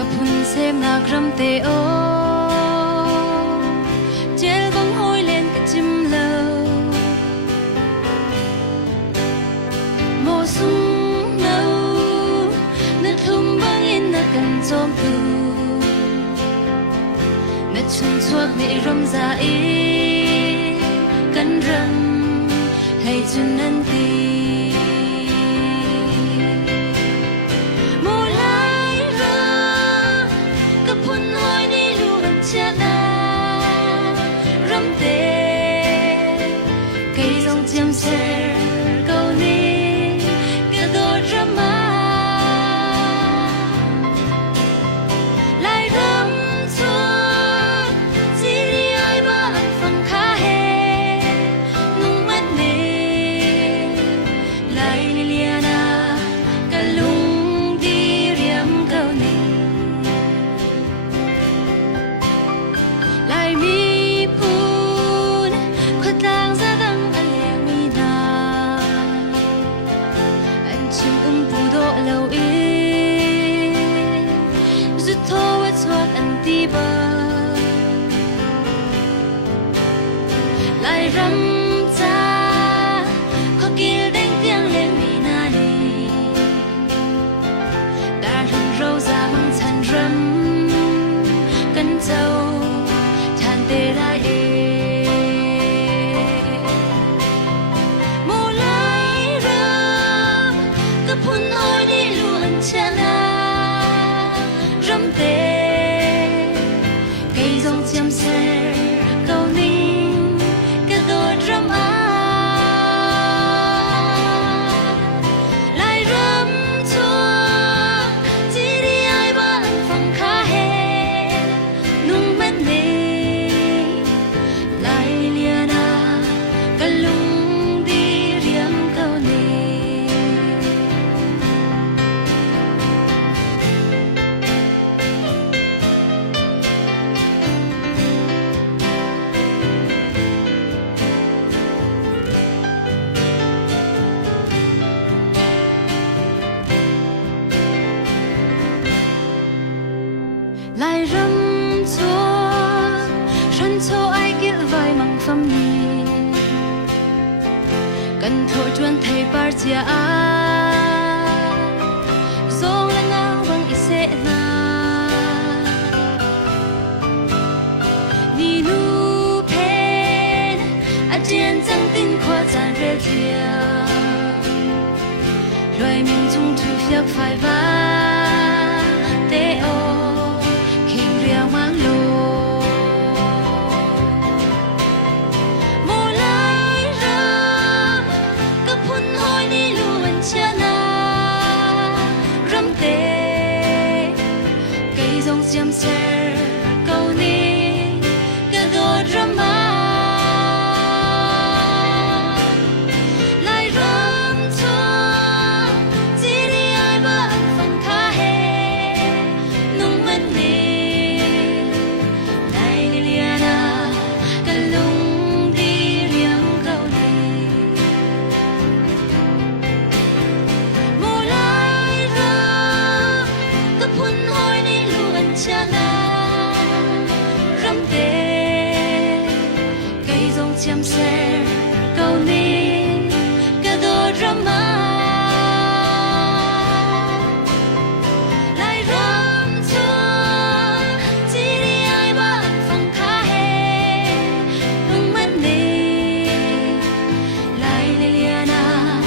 กับหุ่นเซมนากรำเตโอเจลบังหอยเล่นกับจิมเลวโมซุงเนานัดทุ่มบังอินนักกันจอมตูนัดชุนชวกในรำซาอีกันรำให้จุนนันตีรำจ้าขอกิลเด้งเตียงเลี้ยงมีนาดีดารังเราจามังทันรำกันเจ้าทานเตได้เอโมไลรำกับพุ่นอ้อยนี่ล้วนชนะรำเตไก่จงเจียมเสเกานิ่งไล่รำชัวฉันโชว์ไอกิลไว้มังฟัมนีกันโทษจวนไทยปาร์เจียอาทรงและเงาบังอิเซนานี่นูเพนอาเจียนจังตินขวาจานเรียเทียรวยมิงจุงทุกยักไฟบ้าเตโอmang lô mùa lai râmกับพุ่นหอยนี่ล้วนชนะรำเตไก่จงเจียมเสเกานี่กระโดดรำมาchăm xe câu ni cả đôi rắm má lại rắm chua chỉ đi ai bạn phòng khá hè nung mắt đi lại Liliana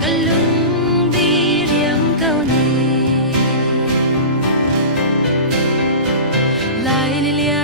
cả lung đi riêng câu ni lại Liliana